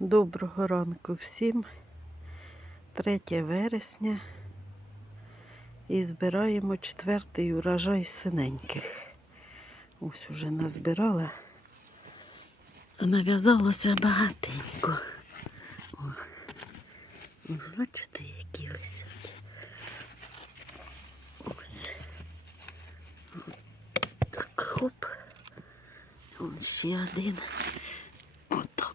Доброго ранку всім. 3 вересня. І збираємо четвертий урожай синеньких. Ось уже назбирала. Нав'язалося багатенько. О. Ось бачите, які висять. Ось. Так, хоп. Ось ще один. Отак.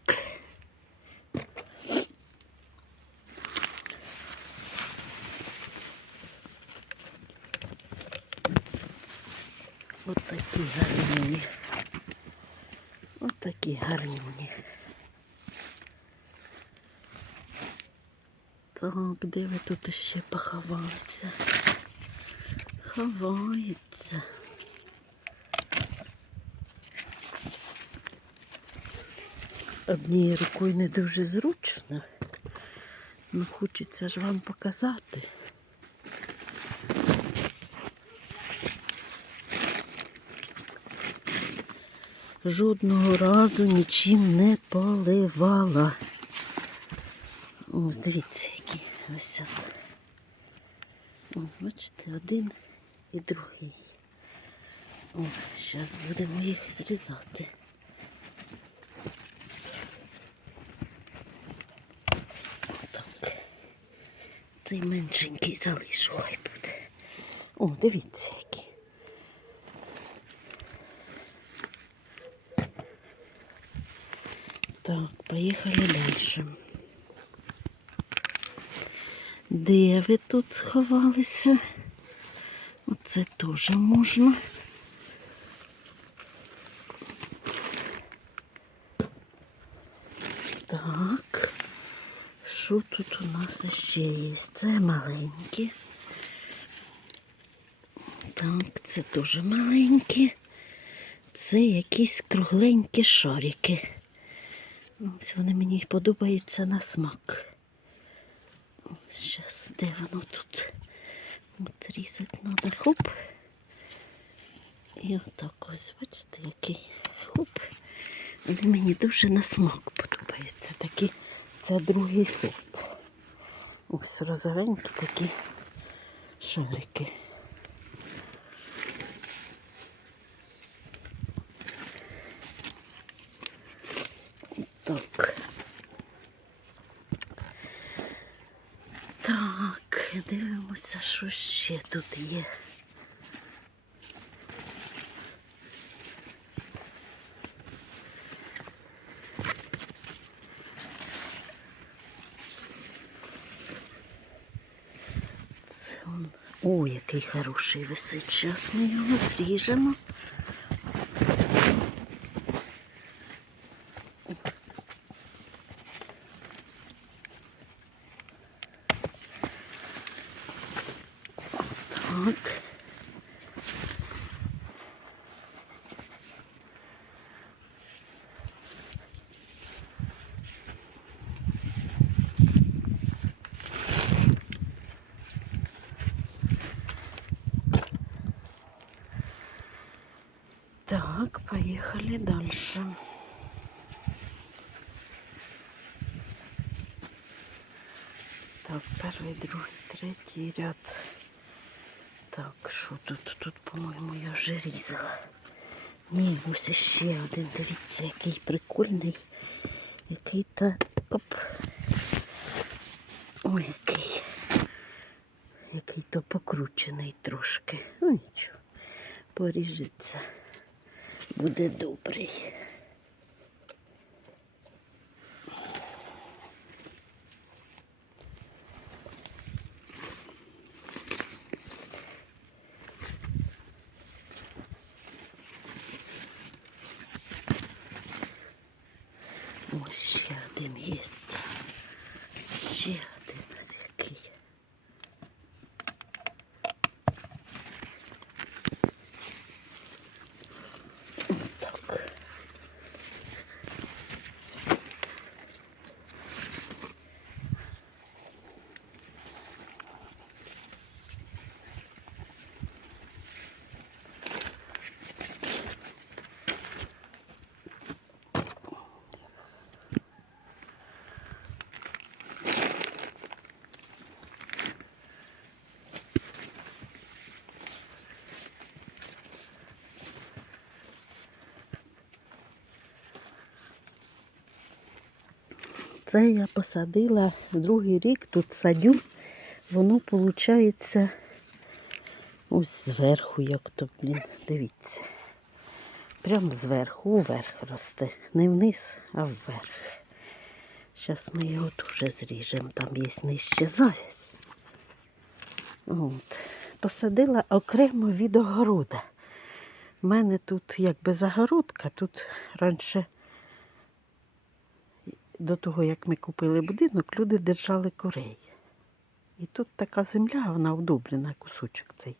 От такі гарні. От такі гарні. Так, де ви тут ще поховалися? Ховається. Однією рукою не дуже зручно. Ну хочеться ж вам показати. Жодного разу нічим не поливала. Ось, дивіться, які висять. О, бачите, один і другий. О, зараз будемо їх зрізати. Так. Цей меншенький залишу, хай буде. О, дивіться, які. Так, поїхали далі. Де ви тут сховалися? Оце теж можна. Так. Що тут у нас ще є? Це маленькі. Так, це дуже маленькі. Це якісь кругленькі шарики. Ось вони мені подобаються на смак. Зараз, де воно тут? От різати треба. Хоп. І отак ось, бачите, який хоп. Вони мені дуже на смак подобаються. Такі, це другий сорт. Ось розовенькі такі шарики. Так. Так, дивимося, що ще тут є. Це он. Який хороший висить. Зараз ми його зріжемо. Так. Так, поехали дальше. Так, перший, другий, третій ряд. Так, що тут? Тут, по-моєму, я вже різала. Ні, ось ще один. Дивіться, який прикольний. Який то оп. Ой, який. Який то покручений трошки. Ну нічого. Поріжеться. Буде добрий. Ось ще один є. Ще один ось який. Так. Це я посадила другий рік, тут садю. Воно виходить ось зверху, як то, блін, дивіться. Прямо зверху, уверх росте. Не вниз, а вверх. Зараз ми його дуже зріжемо, там є нижче заяць. От. Посадила окремо від огорода. У мене тут якби загородка, тут раніше, до того, як ми купили будинок, люди держали курей. І тут така земля, вона удобрена, кусочок цей.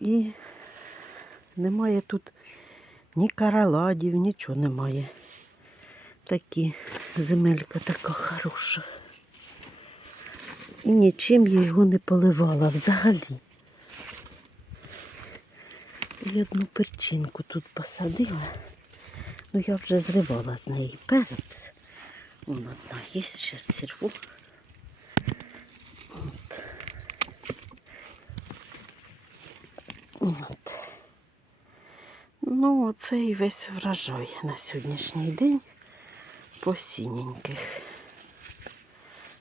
І немає тут ні караладів, нічого немає. Такі земелька така хороша. І нічим я його не поливала взагалі. І одну перчинку тут посадила. Ну я вже зривала з неї перець. Вон одна є, ще зірву. От. От. Ну, оце і весь врожай на сьогоднішній день по сіненьких.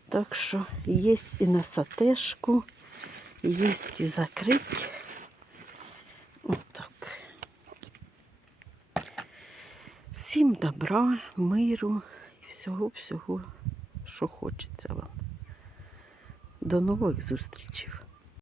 Так що є і на сатешку, є і закрить. Отак. Всім добра, миру і всього-всього, що хочеться вам. До нових зустрічей.